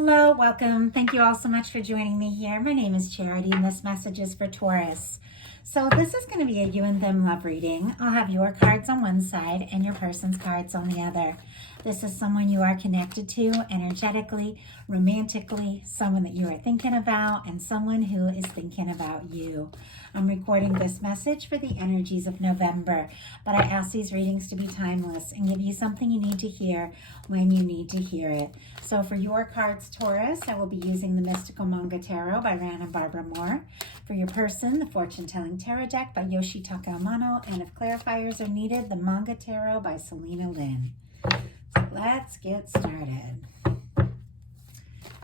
Hello, welcome. Thank you all so much for joining me here. My name is Charity and this message is for Taurus. So this is going to be a you and them love reading. I'll have your cards on one side and your person's cards on the other. This is someone you are connected to energetically, romantically, someone that you are thinking about, and someone who is thinking about you. I'm recording this message for the energies of November, but I ask these readings to be timeless and give you something you need to hear when you need to hear it. So for your cards, Taurus, I will be using the Mystical Manga Tarot by Ran and Barbara Moore. For your person, the Fortune Telling Tarot Deck by Yoshitaka Amano, and if clarifiers are needed, the Manga Tarot by Selena Lynn. So let's get started.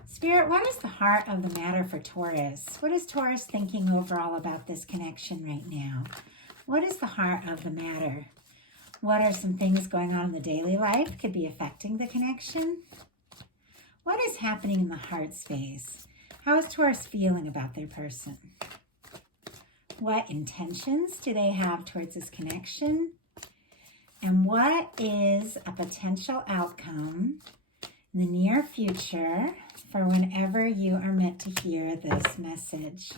Spirit, what is the heart of the matter for Taurus? What is Taurus thinking overall about this connection right now? What is the heart of the matter? What are some things going on in the daily life could be affecting the connection? What is happening in the heart space? How is Taurus feeling about their person? What intentions do they have towards this connection? And what is a potential outcome in the near future for whenever you are meant to hear this message?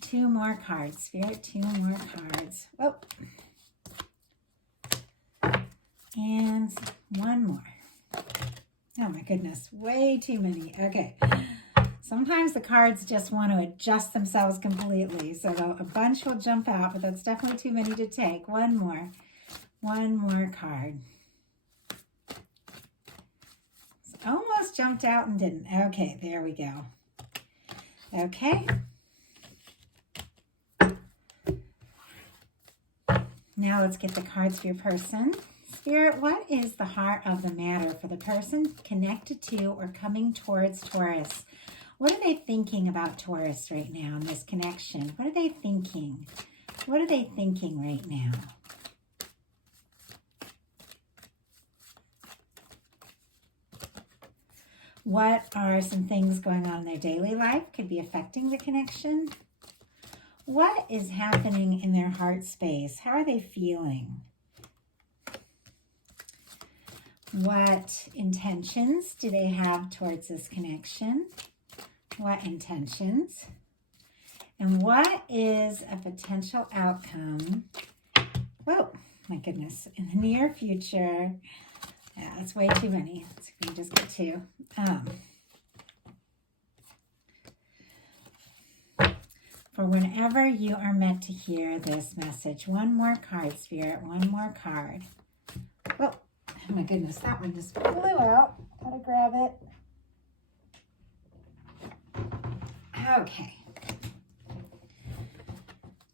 Two more cards, Spirit, two more cards. Oh. And one more. Oh my goodness, way too many. Okay. Sometimes the cards just want to adjust themselves completely. So a bunch will jump out, but that's definitely too many to take. One more card. Almost jumped out and didn't. Okay, there we go. Okay. Now let's get the cards for your person. Spirit, what is the heart of the matter for the person connected to or coming towards Taurus? What are they thinking about Taurus right now in this connection? What are they thinking? What are they thinking right now? What are some things going on in their daily life could be affecting the connection? What is happening in their heart space? How are they feeling? What intentions do they have towards this connection? What intentions? And what is a potential outcome? Whoa, my goodness. In the near future. Yeah, that's way too many. Let's see if we can just get two. For whenever you are meant to hear this message. One more card, Spirit. One more card. Whoa. Oh my goodness, that one just flew out. Gotta grab it. Okay.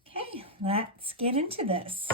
Okay, let's get into this.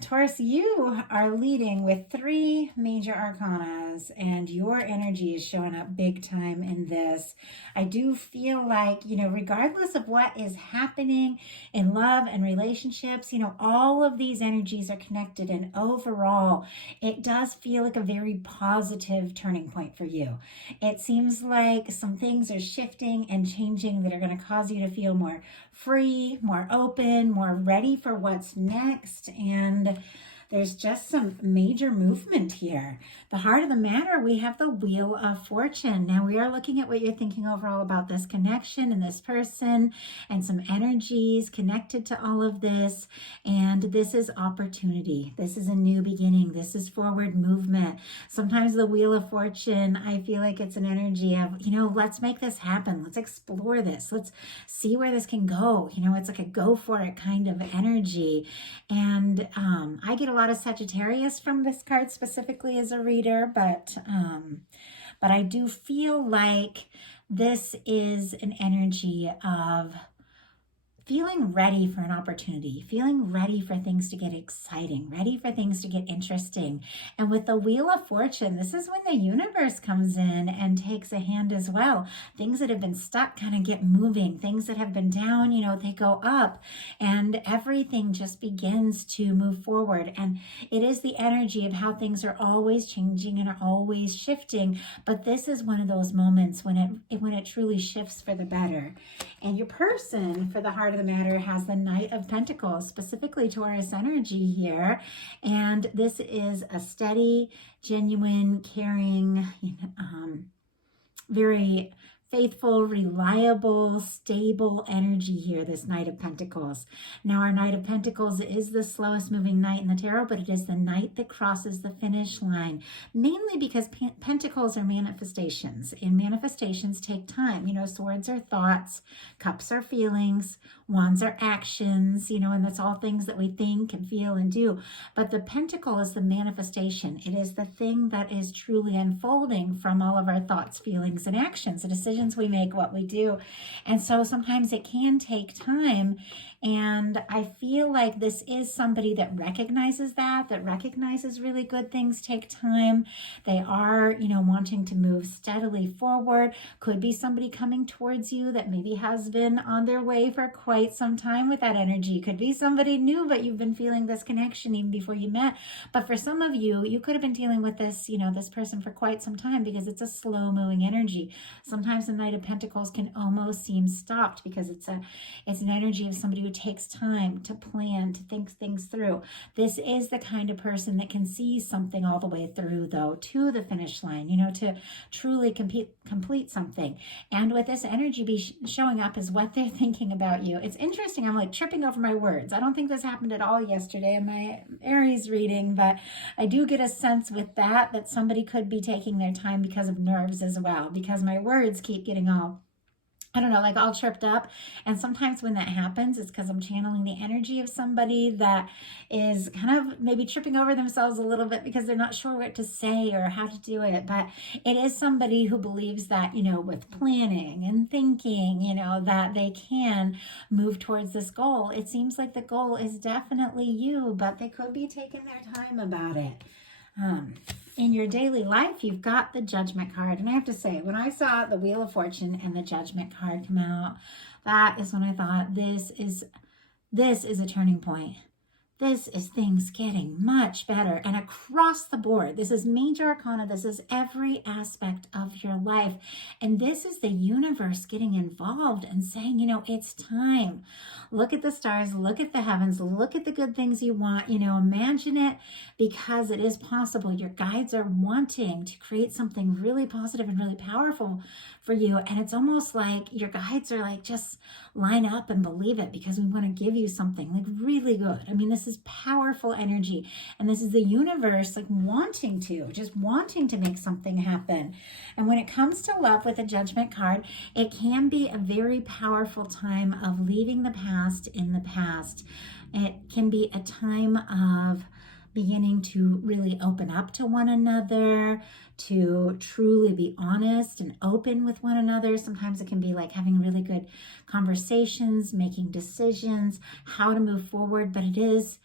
Taurus, you are leading with 3 major arcanas, and your energy is showing up big time in this. I do feel like, regardless of what is happening in love and relationships, all of these energies are connected, and overall, it does feel like a very positive turning point for you. It seems like some things are shifting and changing that are going to cause you to feel more free, more open, more ready for what's next, and there's just some major movement here. The heart of the matter, we have the Wheel of Fortune. Now we are looking at what you're thinking overall about this connection and this person and some energies connected to all of this. And this is opportunity. This is a new beginning. This is forward movement. Sometimes the Wheel of Fortune, I feel like it's an energy of, let's make this happen. Let's explore this. Let's see where this can go. It's like a go for it kind of energy. And I get a lot of Sagittarius from this card specifically as a reader, but I do feel like this is an energy of feeling ready for an opportunity, feeling ready for things to get exciting, ready for things to get interesting. And with the Wheel of Fortune, this is when the universe comes in and takes a hand as well. Things that have been stuck kind of get moving. Things that have been down, they go up, and everything just begins to move forward. And it is the energy of how things are always changing and are always shifting. But this is one of those moments when it truly shifts for the better. And your person, for the heart of the the matter has the Knight of Pentacles, specifically Taurus energy here. And this is a steady, genuine, caring, very faithful, reliable, stable energy here, this Knight of Pentacles. Now, our Knight of Pentacles is the slowest moving knight in the tarot, but it is the knight that crosses the finish line, mainly because pentacles are manifestations, and manifestations take time. You know, swords are thoughts, cups are feelings, wands are actions, you know, and that's all things that we think and feel and do. But the pentacle is the manifestation. It is the thing that is truly unfolding from all of our thoughts, feelings, and actions, the decisions we make, what we do. And so sometimes it can take time. And I feel like this is somebody that recognizes that recognizes really good things take time. They are, you know, wanting to move steadily forward. Could be somebody coming towards you that maybe has been on their way for quite some time with that energy. Could be somebody new, but you've been feeling this connection even before you met. But for some of you, you could have been dealing with this, you know, this person for quite some time, because it's a slow moving energy. Sometimes the Knight of Pentacles can almost seem stopped because it's an energy of somebody who takes time to plan, to think things through. This is the kind of person that can see something all the way through, though, to the finish line, you know, to truly complete something. And with this energy showing up is what they're thinking about you. It's interesting. I'm like tripping over my words. I don't think this happened at all yesterday in my Aries reading, but I do get a sense with that somebody could be taking their time because of nerves as well, because my words keep getting all, I don't know, like all tripped up. And sometimes when that happens, it's because I'm channeling the energy of somebody that is kind of maybe tripping over themselves a little bit because they're not sure what to say or how to do it. But it is somebody who believes that, you know, with planning and thinking, you know, that they can move towards this goal. It seems like the goal is definitely you, but they could be taking their time about it. In your daily life, you've got the Judgment card. And I have to say, when I saw the Wheel of Fortune and the Judgment card come out, that is when I thought, this is a turning point. This is things getting much better, and across the board. This is major arcana. This is every aspect of your life. And this is the universe getting involved and saying, you know, it's time. Look at the stars, look at the heavens, look at the good things you want, you know, imagine it, because it is possible. Your guides are wanting to create something really positive and really powerful for you. And it's almost like your guides are like, just line up and believe it, because we want to give you something like really good. I mean, this is powerful energy, and this is the universe like wanting to make something happen. And when it comes to love with a Judgment card, it can be a very powerful time of leaving the past in the past. It can be a time of beginning to really open up to one another, to truly be honest and open with one another. Sometimes it can be like having really good conversations, making decisions, how to move forward, but it is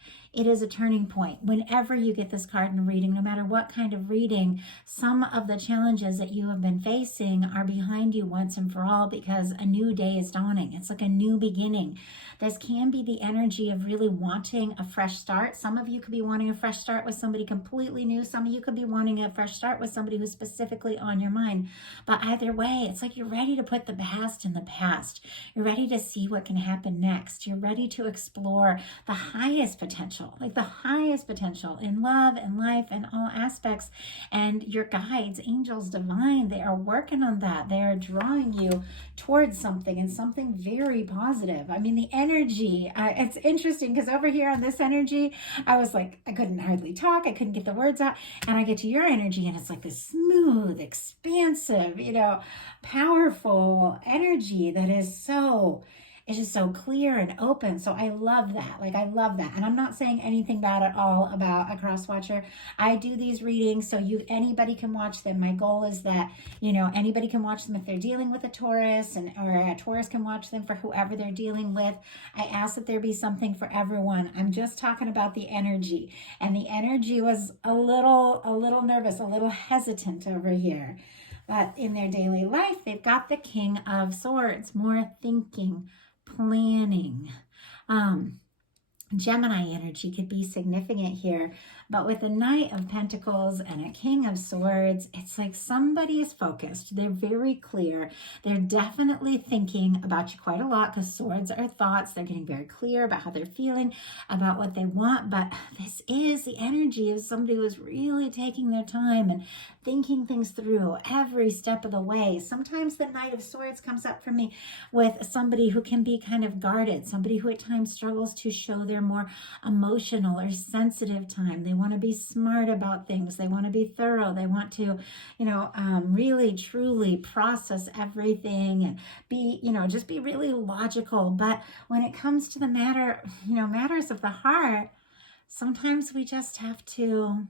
a turning point. Whenever you get this card in a reading, no matter what kind of reading, some of the challenges that you have been facing are behind you once and for all, because a new day is dawning. It's like a new beginning. This can be the energy of really wanting a fresh start. Some of you could be wanting a fresh start with somebody completely new. Some of you could be wanting a fresh start with somebody who's specifically on your mind. But either way, it's like you're ready to put the past in the past. You're ready to see what can happen next. You're ready to explore the highest potential, like the highest potential in love and life and all aspects. And your guides, angels, divine, they are working on that. They are drawing you towards something, and something very positive. I mean, the energy, it's interesting because over here on this energy, I was like, I couldn't hardly talk. I couldn't get the words out. And I get to your energy, and it's like this smooth, expansive, you know, powerful energy that is so, it's just so clear and open. So I love that. Like, I love that. And I'm not saying anything bad at all about a cross watcher. I do these readings so anybody can watch them. My goal is that, you know, anybody can watch them if they're dealing with a Taurus, or a Taurus can watch them for whoever they're dealing with. I ask that there be something for everyone. I'm just talking about the energy. And the energy was a little nervous, a little hesitant over here. But in their daily life, they've got the King of Swords, more thinking, planning. Gemini energy could be significant here. But with the Knight of Pentacles and a King of Swords, it's like somebody is focused. They're very clear. They're definitely thinking about you quite a lot, because swords are thoughts. They're getting very clear about how they're feeling, about what they want. But this is the energy of somebody who is really taking their time and thinking things through every step of the way. Sometimes the Knight of Swords comes up for me with somebody who can be kind of guarded, somebody who at times struggles to show their more emotional or sensitive time. They want to be smart about things. They want to be thorough. They want to, really truly process everything and be, just be really logical. But when it comes to the matters of the heart, sometimes we just have to,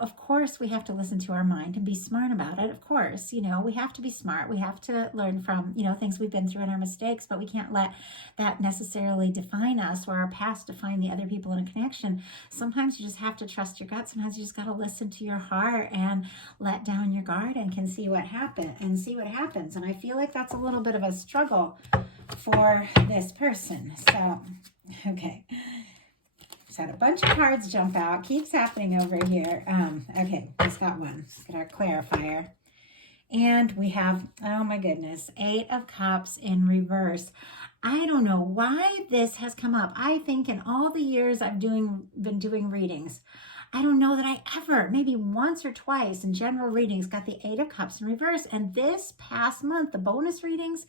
of course we have to listen to our mind and be smart about it. Of course, we have to be smart. We have to learn from, things we've been through and our mistakes, but we can't let that necessarily define us, or our past define the other people in a connection. Sometimes you just have to trust your gut. Sometimes you just got to listen to your heart and let down your guard and see what happens. And I feel like that's a little bit of a struggle for this person. So, okay. Just had a bunch of cards jump out. Keeps happening over here. Okay, just got one. Let's get our clarifier. And we have, oh my goodness, 8 of Cups in reverse. I don't know why this has come up. I think in all the years I've been doing readings, I don't know that I ever, maybe once or twice in general readings, got the 8 of Cups in reverse. And this past month, the bonus readings,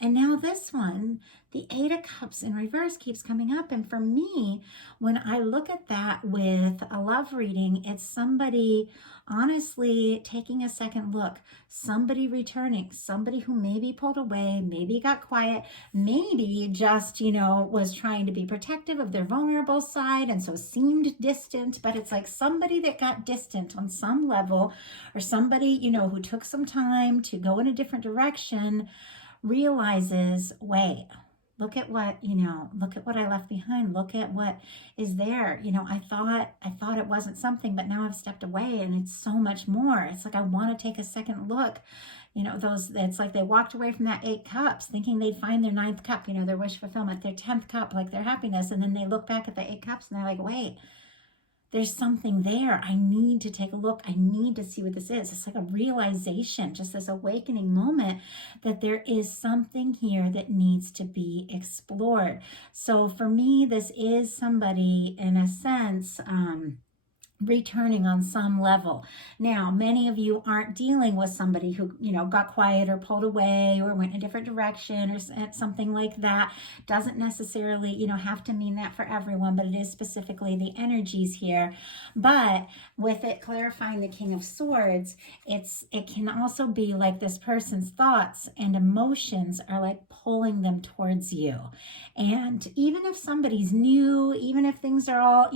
and now this one, the 8 of Cups in reverse keeps coming up. And for me, when I look at that with a love reading, it's somebody honestly taking a second look, somebody returning, somebody who maybe pulled away, maybe got quiet, maybe just, was trying to be protective of their vulnerable side and so seemed distant. But it's like somebody that got distant on some level, or somebody, who took some time to go in a different direction, realizes, wait, look at what I left behind. Look at what is there. I thought it wasn't something, but now I've stepped away and it's so much more. It's like, I want to take a second look. It's like they walked away from that 8 cups thinking they'd find their 9th cup, their wish fulfillment, their 10th cup, like their happiness. And then they look back at the 8 cups and they're like, wait, there's something there. I need to take a look. I need to see what this is. It's like a realization, just this awakening moment that there is something here that needs to be explored. So for me, this is somebody in a sense, returning on some level. Now, many of you aren't dealing with somebody who, got quiet or pulled away or went in a different direction or something like that. Doesn't necessarily, have to mean that for everyone, but it is specifically the energies here. But with it clarifying the King of Swords, it can also be like this person's thoughts and emotions are like pulling them towards you. And even if somebody's new, even if things are all,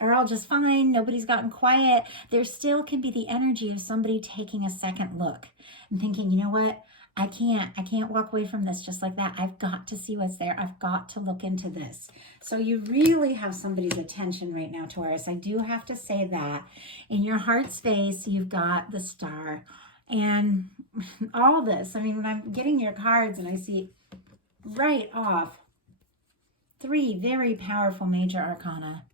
are all just fine, nobody's gotten quiet, there still can be the energy of somebody taking a second look and thinking, you know what, I can't walk away from this just like that. I've got to see what's there. I've got to look into this. So you really have somebody's attention right now, Taurus. I do have to say that. In your heart space, you've got the Star and all this. I mean, when I'm getting your cards and I see right off 3 very powerful major arcana,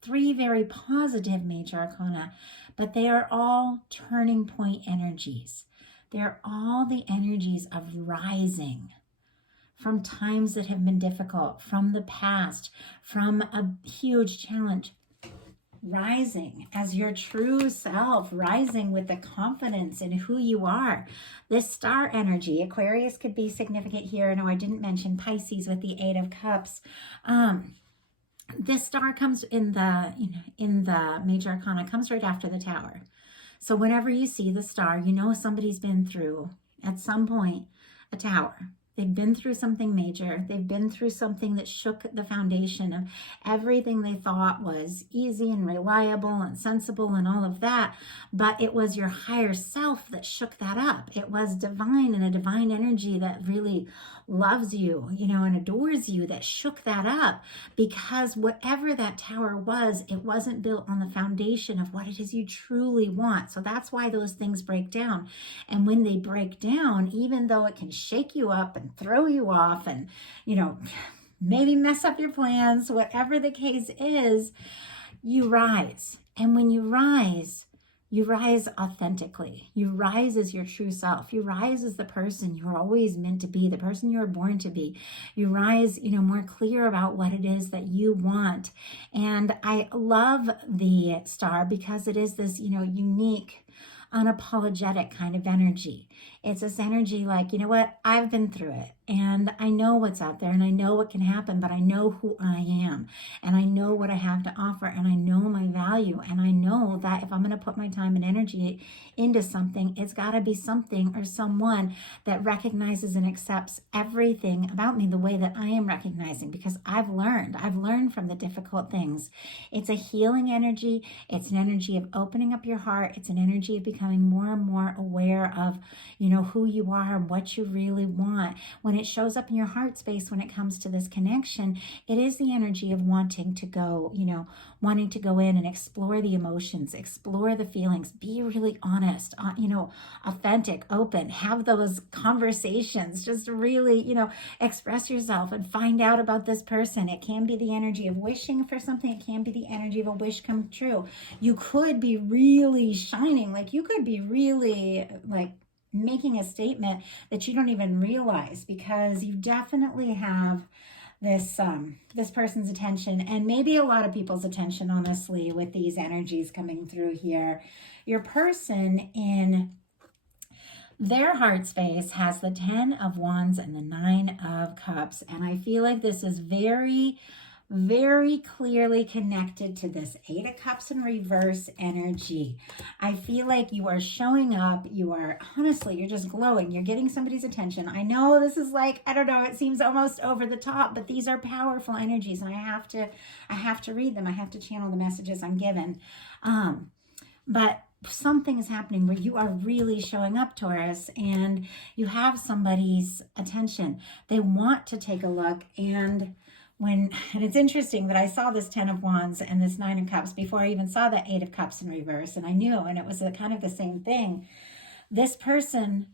3 very positive major arcana, but they are all turning point energies. They're all the energies of rising from times that have been difficult, from the past, from a huge challenge. Rising as your true self, rising with the confidence in who you are. This Star energy, Aquarius could be significant here. No, I didn't mention Pisces with the 8 of Cups. This Star comes in the major arcana, comes right after the Tower. So whenever you see the Star, somebody's been through, at some point, a Tower. They've been through something major. They've been through something that shook the foundation of everything they thought was easy and reliable and sensible and all of that. But it was your higher self that shook that up. It was divine and a divine energy that really loves you, and adores you, that shook that up, because whatever that tower was, it wasn't built on the foundation of what it is you truly want. So that's why those things break down. And when they break down, even though it can shake you up and throw you off and, maybe mess up your plans, whatever the case is, you rise. And when you rise authentically. You rise as your true self. You rise as the person you're always meant to be, the person you were born to be. You rise, more clear about what it is that you want. And I love the star because it is this, unique, unapologetic kind of energy. It's this energy like, you know what? I've been through it and I know what's out there and I know what can happen, but I know who I am and I know what I have to offer and I know my value. And I know that if I'm going to put my time and energy into something, it's got to be something or someone that recognizes and accepts everything about me the way that I am recognizing, because I've learned from the difficult things. It's a healing energy. It's an energy of opening up your heart. It's an energy of becoming more and more aware of, who you are and what you really want. When it shows up in your heart space, when it comes to this connection, it is the energy of wanting to go, wanting to go in and explore the emotions, explore the feelings, be really honest, authentic, open, have those conversations, just really, express yourself and find out about this person. It can be the energy of wishing for something. It can be the energy of a wish come true. You could be really shining, like you could be really like making a statement that you don't even realize, because you definitely have this person's attention, and maybe a lot of people's attention, honestly, with these energies coming through here. Your person in their heart space has the 10 of Wands and the 9 of Cups, and I feel like this is very, very clearly connected to this 8 of Cups in reverse energy. I feel like you are showing up. You are, honestly, you're just glowing. You're getting somebody's attention. I know this is like, I don't know, it seems almost over the top, but these are powerful energies and I have to read them. I have to channel the messages I'm given. But something is happening where you are really showing up, Taurus, and you have somebody's attention. They want to take a look, and it's interesting that I saw this 10 of Wands and this 9 of Cups before I even saw the 8 of Cups in reverse, and I knew, and it was kind of the same thing. This person,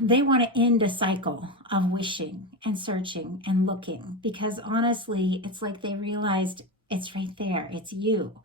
they want to end a cycle of wishing and searching and looking, because honestly, it's like they realized it's right there. It's you.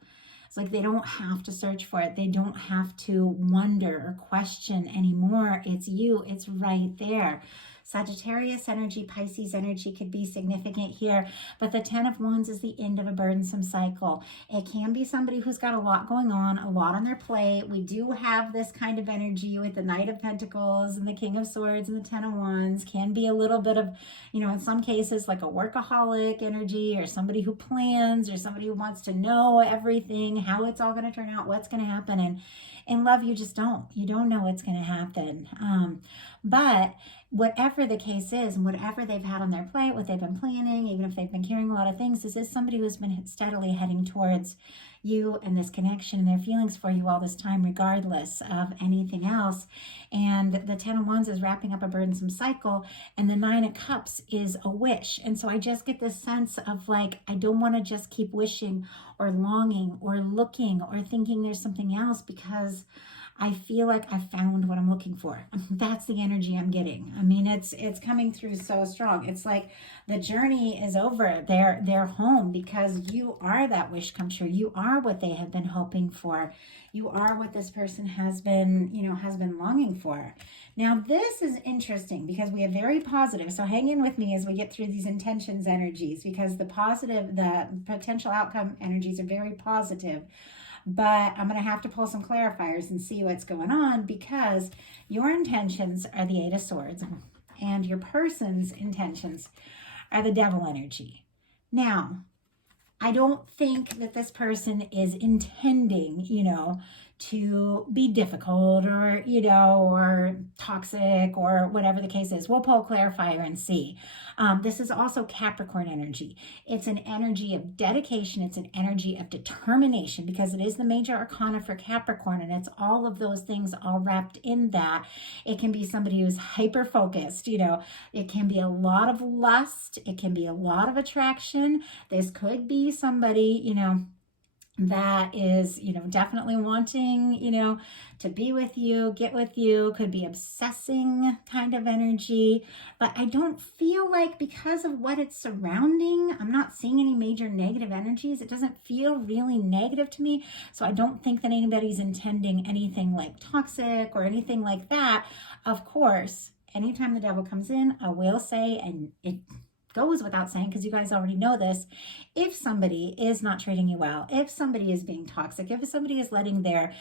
It's like they don't have to search for it. They don't have to wonder or question anymore. It's you. It's right there. Sagittarius energy, Pisces energy could be significant here, but the 10 of Wands is the end of a burdensome cycle. It can be somebody who's got a lot going on, a lot on their plate. We do have this kind of energy with the Knight of Pentacles and the King of Swords and the 10 of Wands. Can be a little bit of, in some cases, like a workaholic energy, or somebody who plans, or somebody who wants to know everything, how it's all going to turn out, what's going to happen. And in love, you just don't. You don't know what's going to happen. But whatever the case is, and whatever they've had on their plate, what they've been planning, even if they've been carrying a lot of things, this is somebody who's been steadily heading towards you and this connection and their feelings for you all this time, regardless of anything else. And the 10 of Wands is wrapping up a burdensome cycle, and the 9 of Cups is a wish. And so I just get this sense of like, I don't want to just keep wishing or longing or looking or thinking there's something else, because I feel like I found what I'm looking for. That's the energy I'm getting. I mean, it's coming through so strong. It's like the journey is over. They're home, because you are that wish come true. You are what they have been hoping for. You are what this person has been longing for. Now, this is interesting because we have very positive. So hang in with me as we get through these intentions energies, because the potential outcome energies are very positive. But I'm going to have to pull some clarifiers and see what's going on, because your intentions are the 8 of Swords and your person's intentions are the Devil energy. Now, I don't think that this person is intending, to be difficult or, or toxic or whatever the case is. We'll pull a clarifier and see. This is also Capricorn energy. It's an energy of dedication. It's an energy of determination, because it is the major arcana for Capricorn, and it's all of those things all wrapped in that. It can be somebody who's hyper-focused, It can be a lot of lust. It can be a lot of attraction. This could be somebody, that is, definitely wanting, to be with you, get with you, could be obsessing kind of energy. But I don't feel like, because of what it's surrounding, I'm not seeing any major negative energies. It doesn't feel really negative to me. So I don't think that anybody's intending anything like toxic or anything like that. Of course, anytime the devil comes in, I will say, and it goes without saying, because you guys already know this, if somebody is not treating you well, if somebody is being toxic, if somebody is letting their,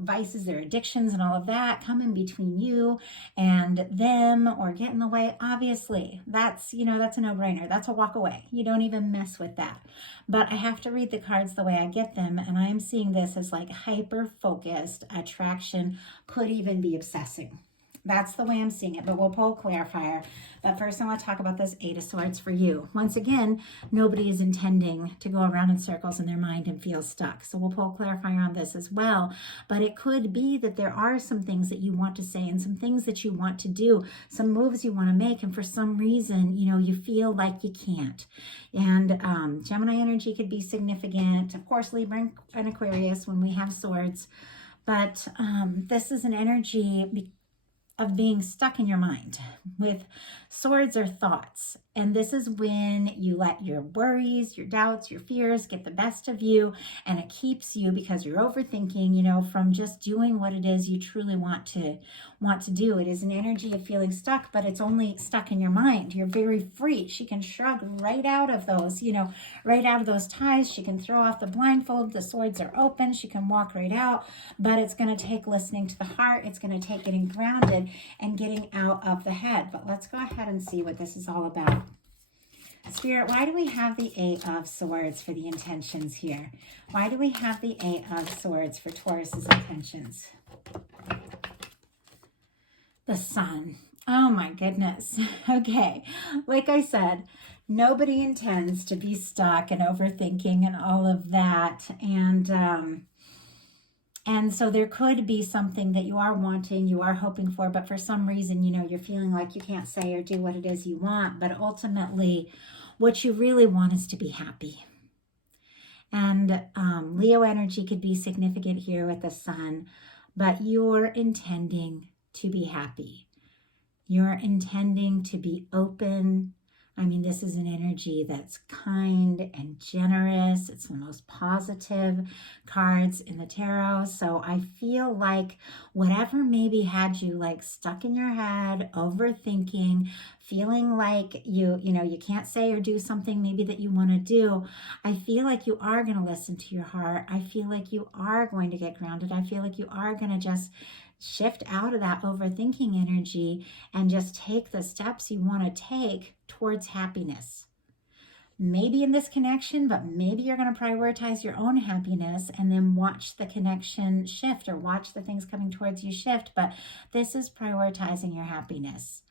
vices, their addictions and all of that come in between you and them or get in the way, obviously that's a no-brainer. That's a walk away. You don't even mess with that. But I have to read the cards the way I get them, and I am seeing this as like hyper-focused attraction, could even be obsessing. That's the way I'm seeing it, but we'll pull a clarifier. But first I want to talk about this Eight of Swords for you. Once again, nobody is intending to go around in circles in their mind and feel stuck. So we'll pull a clarifier on this as well. But it could be that there are some things that you want to say and some things that you want to do, some moves you want to make, and for some reason, you feel like you can't. And Gemini energy could be significant. Of course, Libra and Aquarius when we have swords. But this is an energy of being stuck in your mind with swords or thoughts. And this is when you let your worries, your doubts, your fears get the best of you, and it keeps you, because you're overthinking, from just doing what it is you truly want to do. It is an energy of feeling stuck, but it's only stuck in your mind. You're very free. She can shrug right out of those, right out of those ties. She can throw off the blindfold. The swords are open. She can walk right out, but it's going to take listening to the heart. It's going to take getting grounded and getting out of the head. But let's go ahead and see what this is all about. Spirit, why do we have the Eight of Swords for the intentions here? Why do we have the Eight of Swords for Taurus's intentions? The Sun. Oh my goodness. Okay. Like I said, nobody intends to be stuck and overthinking and all of that. And so there could be something that you are wanting, you are hoping for, but for some reason, you're feeling like you can't say or do what it is you want. But ultimately, what you really want is to be happy. And Leo energy could be significant here with the Sun, but you're intending to be happy. You're intending to be open. I mean, this is an energy that's kind and generous. It's the most positive cards in the tarot. So I feel like whatever maybe had you like stuck in your head, overthinking, feeling like you can't say or do something maybe that you want to do, I feel like you are going to listen to your heart. I feel like you are going to get grounded. I feel like you are going to just shift out of that overthinking energy and just take the steps you want to take towards happiness. Maybe in this connection, but maybe you're going to prioritize your own happiness and then watch the connection shift, or watch the things coming towards you shift. But this is prioritizing your happiness.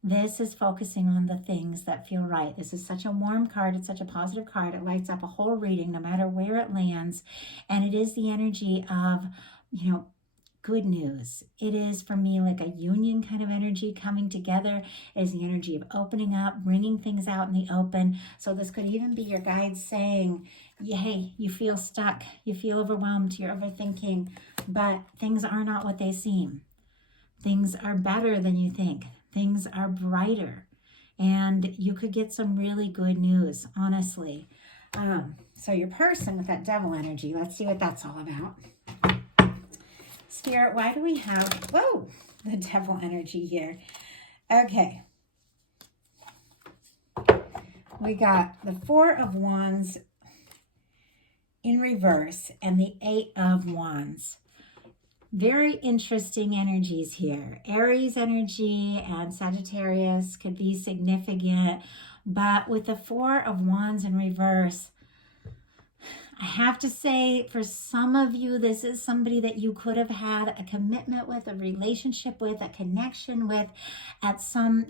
This is focusing on the things that feel right. This is such a warm card. It's such a positive card. It lights up a whole reading no matter where it lands. And it is the energy of, good news. It is, for me, like a union kind of energy coming together. It is the energy of opening up, bringing things out in the open. So this could even be your guides saying, hey, you feel stuck, you feel overwhelmed, you're overthinking, but things are not what they seem. Things are better than you think. Things are brighter. And you could get some really good news, honestly. So your person with that devil energy, let's see what that's all about. Spirit, why do we have, the devil energy here? Okay. We got the Four of Wands in reverse and the Eight of Wands. Very interesting energies here. Aries energy and Sagittarius could be significant, but with the Four of Wands in reverse, I have to say, for some of you, this is somebody that you could have had a commitment with, a relationship with, a connection with at some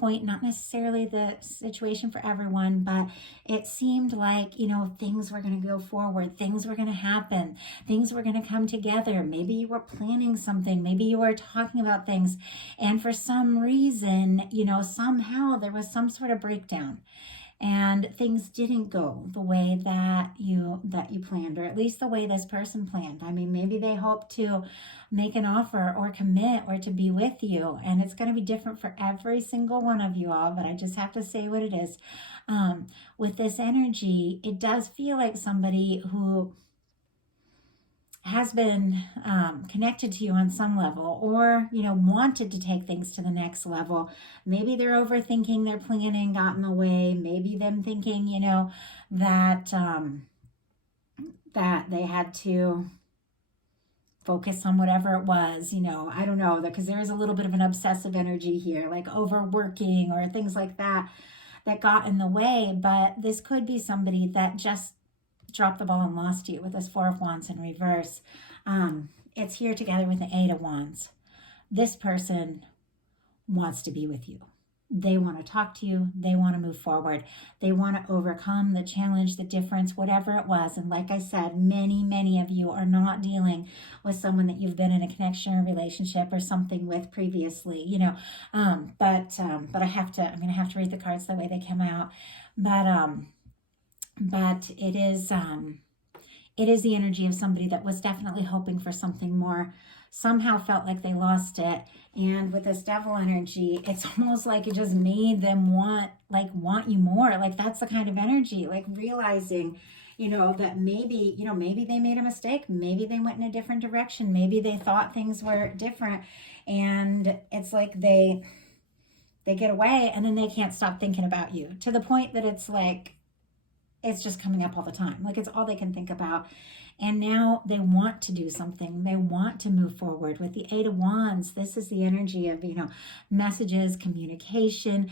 point. Not necessarily the situation for everyone, but it seemed like, things were going to go forward. Things were going to happen. Things were going to come together. Maybe you were planning something. Maybe you were talking about things. And for some reason, somehow there was some sort of breakdown. and things didn't go the way that you planned, or at least the way this person planned. I mean, maybe they hope to make an offer or commit or to be with you, and it's going to be different for every single one of you all, but I just have to say what it is. With this energy, it does feel like somebody who has been connected to you on some level, or wanted to take things to the next level. Maybe they're overthinking their planning got in the way. Maybe them thinking that that they had to focus on whatever it was. I don't know, because there is a little bit of an obsessive energy here, like overworking or things like that got in the way. But this could be somebody that just dropped the ball and lost you with this Four of Wands in reverse. It's here together with the Eight of Wands. This person wants to be with you. They want to talk to you. They want to move forward. They want to overcome the challenge, the difference, whatever it was. And like I said, many of you are not dealing with someone that you've been in a connection or relationship or something with previously, but I'm going to have to read the cards the way they come out. But it is the energy of somebody that was definitely hoping for something more, somehow felt like they lost it. And with this Devil energy, it's almost like it just made them want you more. Like, that's the kind of energy, like realizing, that maybe they made a mistake. Maybe they went in a different direction. Maybe they thought things were different. And it's like they get away, and then they can't stop thinking about you, to the point that it's like, it's just coming up all the time. Like, it's all they can think about. And now they want to do something. They want to move forward. With the Eight of Wands, this is the energy of, messages, communication.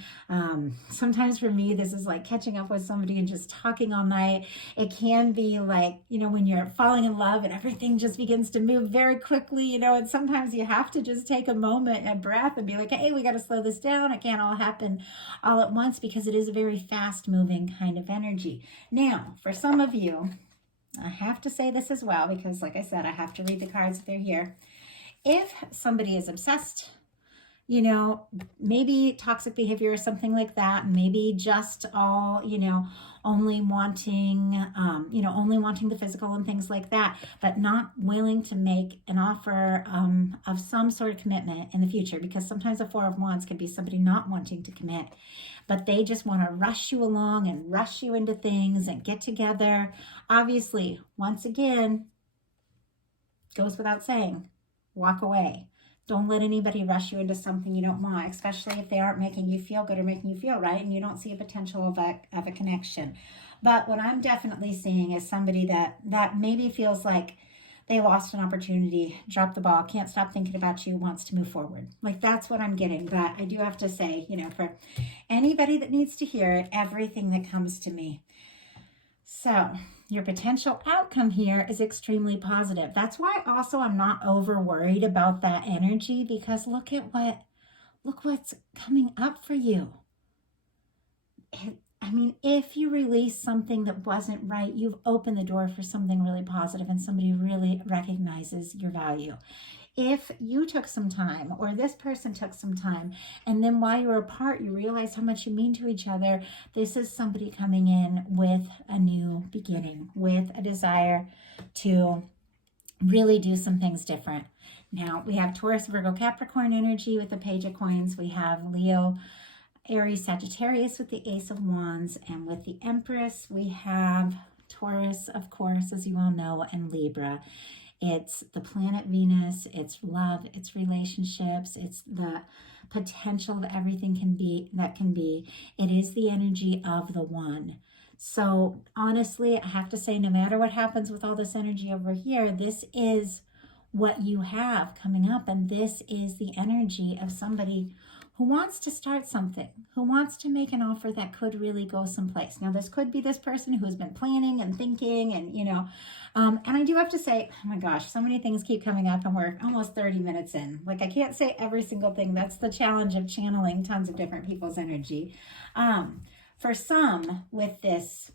Sometimes for me, this is like catching up with somebody and just talking all night. It can be like, when you're falling in love and everything just begins to move very quickly, and sometimes you have to just take a moment, a breath, and be like, hey, we got to slow this down. It can't all happen all at once, because it is a very fast moving kind of energy. Now, for some of you, I have to say this as well, because like I said, I have to read the cards if they're here. If somebody is obsessed, maybe toxic behavior or something like that, maybe just all, only wanting the physical and things like that, but not willing to make an offer of some sort of commitment in the future, because sometimes a Four of Wands can be somebody not wanting to commit, but they just want to rush you along and rush you into things and get together. Obviously, once again, goes without saying, walk away. Don't let anybody rush you into something you don't want, especially if they aren't making you feel good or making you feel right, and you don't see a potential of a connection. But what I'm definitely seeing is somebody that maybe feels like they lost an opportunity, dropped the ball, can't stop thinking about you, wants to move forward. Like, that's what I'm getting. But I do have to say, for anybody that needs to hear it, everything that comes to me. So your potential outcome here is extremely positive. That's why also I'm not over worried about that energy, because look what's coming up for you. If you release something that wasn't right, you've opened the door for something really positive, and somebody really recognizes your value. If you took some time, or this person took some time, and then while you were apart, you realized how much you mean to each other, this is somebody coming in with a new beginning, with a desire to really do some things different. Now, we have Taurus, Virgo, Capricorn energy with the Page of Coins. We have Leo, Aries, Sagittarius with the Ace of Wands, and with the Empress, we have Taurus, of course, as you all know, and Libra. It's the planet Venus, it's love, it's relationships, it's the potential that everything can be. It is the energy of the one. So honestly, I have to say, no matter what happens with all this energy over here, this is what you have coming up, and this is the energy of somebody who wants to start something, who wants to make an offer that could really go someplace. Now, this could be this person who's been planning and thinking, and and I do have to say, oh my gosh, so many things keep coming up, and we're almost 30 minutes in. Like, I can't say every single thing. That's the challenge of channeling tons of different people's energy. For some, with this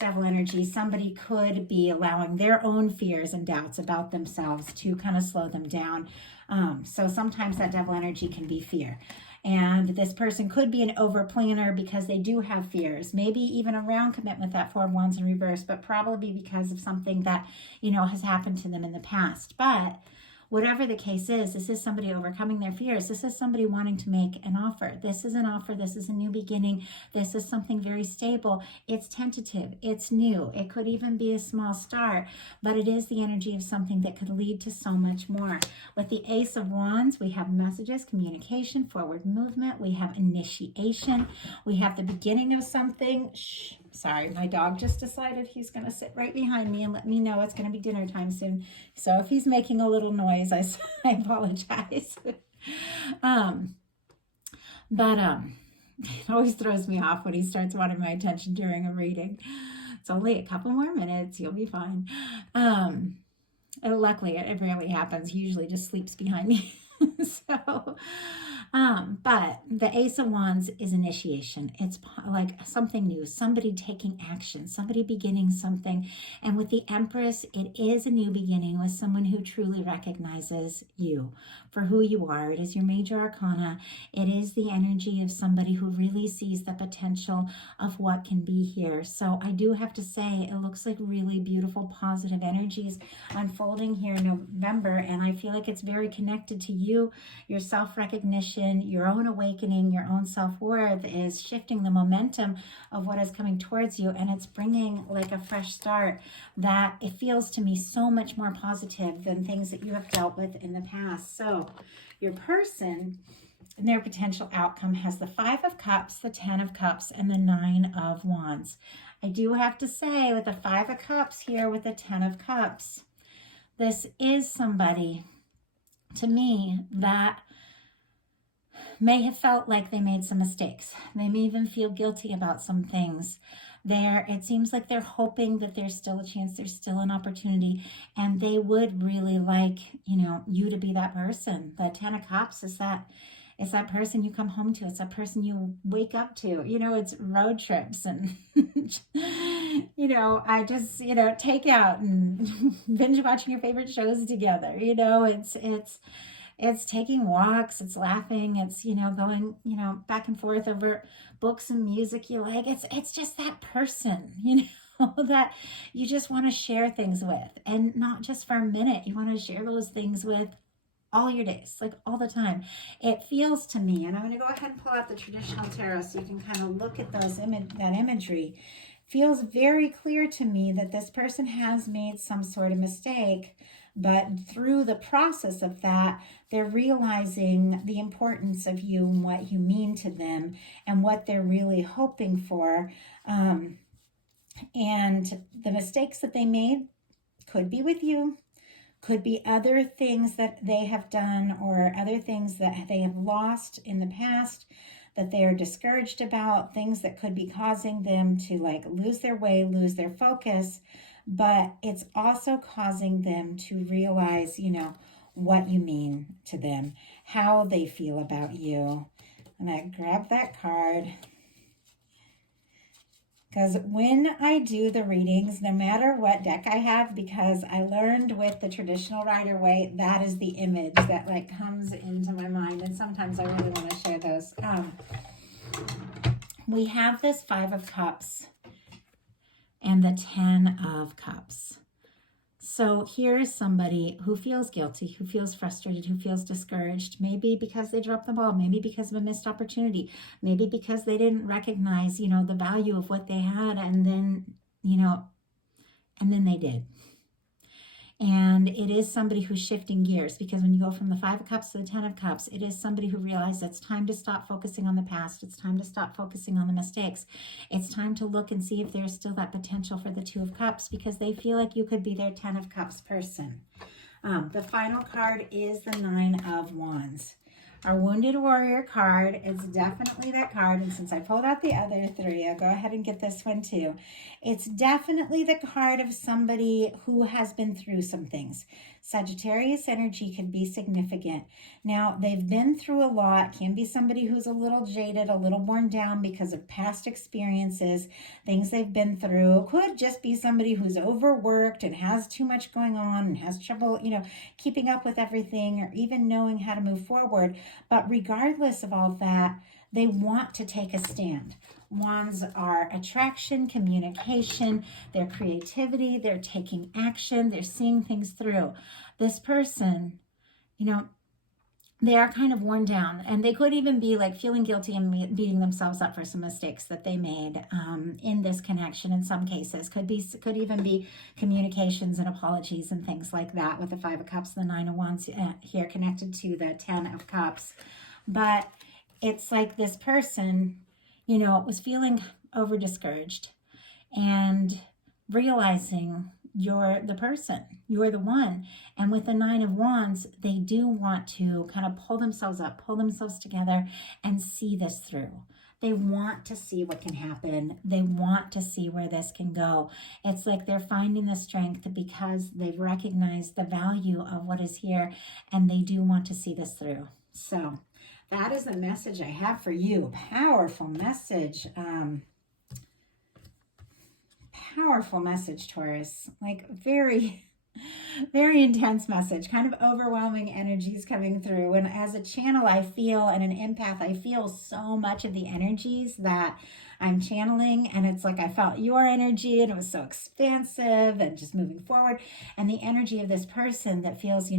Devil energy, somebody could be allowing their own fears and doubts about themselves to kind of slow them down. So sometimes that Devil energy can be fear. And this person could be an over planner because they do have fears, maybe even around commitment, that Four of Wands in reverse, but probably because of something that, has happened to them in the past. But whatever the case is, this is somebody overcoming their fears. This is somebody wanting to make an offer. This is an offer. This is a new beginning. This is something very stable. It's tentative. It's new. It could even be a small start, but it is the energy of something that could lead to so much more. With the Ace of Wands, we have messages, communication, forward movement. We have initiation. We have the beginning of something. Shh. Sorry, my dog just decided he's going to sit right behind me and let me know it's going to be dinner time soon. So if he's making a little noise, I apologize. It always throws me off when he starts wanting my attention during a reading. It's only a couple more minutes. You'll be fine. And luckily, it rarely happens. He usually just sleeps behind me. But the Ace of Wands is initiation. It's like something new, somebody taking action, somebody beginning something. And with the Empress, it is a new beginning with someone who truly recognizes you for who you are. It is your major arcana. It is the energy of somebody who really sees the potential of what can be here. So I do have to say, it looks like really beautiful, positive energies unfolding here in November. And I feel like it's very connected to you, your self-recognition, your own awakening, your own self-worth is shifting the momentum of what is coming towards you, and it's bringing like a fresh start that it feels to me so much more positive than things that you have dealt with in the past. So your person and their potential outcome has the Five of Cups, the Ten of Cups, and the Nine of Wands. I do have to say, with the Five of Cups here with the Ten of Cups, this is somebody, to me, that may have felt like they made some mistakes. They may even feel guilty about some things. It seems like they're hoping that there's still a chance, there's still an opportunity, and they would really like, you to be that person. The Ten of Cups is that person you come home to. It's that person you wake up to. It's road trips and, I just, take out and binge watching your favorite shows together. It's taking walks, it's laughing, it's, going, back and forth over books and music you like. It's just that person, that you just want to share things with, and not just for a minute. You want to share those things with all your days, like all the time. It feels to me, and I'm going to go ahead and pull out the traditional tarot so you can kind of look at that imagery. Feels very clear to me that this person has made some sort of mistake, but through the process of that, they're realizing the importance of you and what you mean to them and what they're really hoping for. And the mistakes that they made could be with you, could be other things that they have done or other things that they have lost in the past that they are discouraged about, things that could be causing them to lose their way, lose their focus. But it's also causing them to realize, what you mean to them, how they feel about you. And I grab that card, because when I do the readings, no matter what deck I have, because I learned with the traditional Rider-Waite, that is the image that comes into my mind. And sometimes I really want to share those. We have this Five of Cups and the Ten of Cups. So here is somebody who feels guilty, who feels frustrated, who feels discouraged, maybe because they dropped the ball, maybe because of a missed opportunity, maybe because they didn't recognize, the value of what they had, and then they did. And it is somebody who's shifting gears, because when you go from the Five of Cups to the Ten of Cups, it is somebody who realizes it's time to stop focusing on the past. It's time to stop focusing on the mistakes. It's time to look and see if there's still that potential for the Two of Cups, because they feel like you could be their Ten of Cups person. The final card is the Nine of Wands. Our Wounded Warrior card, it's definitely that card. And since I pulled out the other three, I'll go ahead and get this one too. It's definitely the card of somebody who has been through some things. Sagittarius energy could be significant. Now, they've been through a lot, can be somebody who's a little jaded, a little worn down because of past experiences, things they've been through. Could just be somebody who's overworked and has too much going on and has trouble, keeping up with everything or even knowing how to move forward. But regardless of all that, they want to take a stand. Wands are attraction, communication, their creativity, they're taking action, they're seeing things through. This person, they are kind of worn down, and they could even be like feeling guilty and beating themselves up for some mistakes that they made in this connection. In some cases, could even be communications and apologies and things like that, with the 5 of Cups, the 9 of Wands here connected to the 10 of Cups. But it's like this person, was feeling over discouraged and realizing you're the person, you're the one. And with the 9 of Wands, they do want to kind of pull themselves up, pull themselves together and see this through. They want to see what can happen. They want to see where this can go. It's like they're finding the strength because they've recognized the value of what is here, and they do want to see this through. So that is the message I have for you. Powerful message. Powerful message, Taurus. Like very, very intense message. Kind of overwhelming energies coming through. And as a channel, I feel, and an empath, I feel so much of the energies that I'm channeling. And it's like I felt your energy, and it was so expansive and just moving forward. And the energy of this person that feels,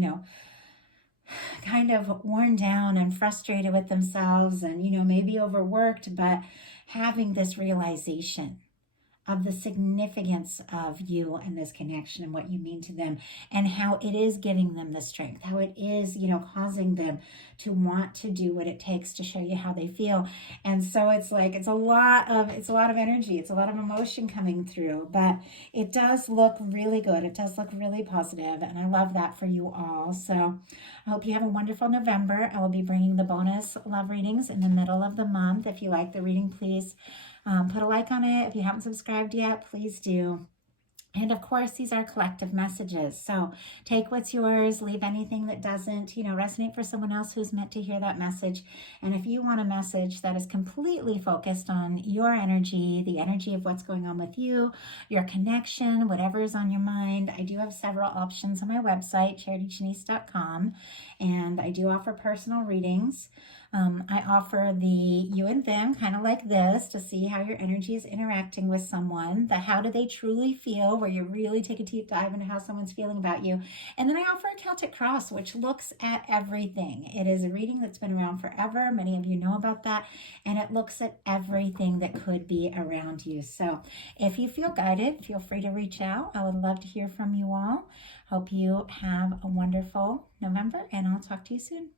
kind of worn down and frustrated with themselves and, maybe overworked, but having this realization of the significance of you and this connection and what you mean to them, and how it is giving them the strength, how it is, causing them to want to do what it takes to show you how they feel. And so it's like, it's a lot of energy. It's a lot of emotion coming through, but it does look really good. It does look really positive, and I love that for you all. So I hope you have a wonderful November. I will be bringing the bonus love readings in the middle of the month. If you like the reading, please put a like on it. If you haven't subscribed yet, please do. And of course, these are collective messages. So take what's yours, leave anything that doesn't, resonate for someone else who's meant to hear that message. And if you want a message that is completely focused on your energy, the energy of what's going on with you, your connection, whatever is on your mind, I do have several options on my website, charityjanice.com. And I do offer personal readings. I offer the you and them, kind of like this, to see how your energy is interacting with someone, the how do they truly feel, where you really take a deep dive into how someone's feeling about you. And then I offer a Celtic Cross, which looks at everything. It is a reading that's been around forever. Many of you know about that. And it looks at everything that could be around you. So if you feel guided, feel free to reach out. I would love to hear from you all. Hope you have a wonderful November, and I'll talk to you soon.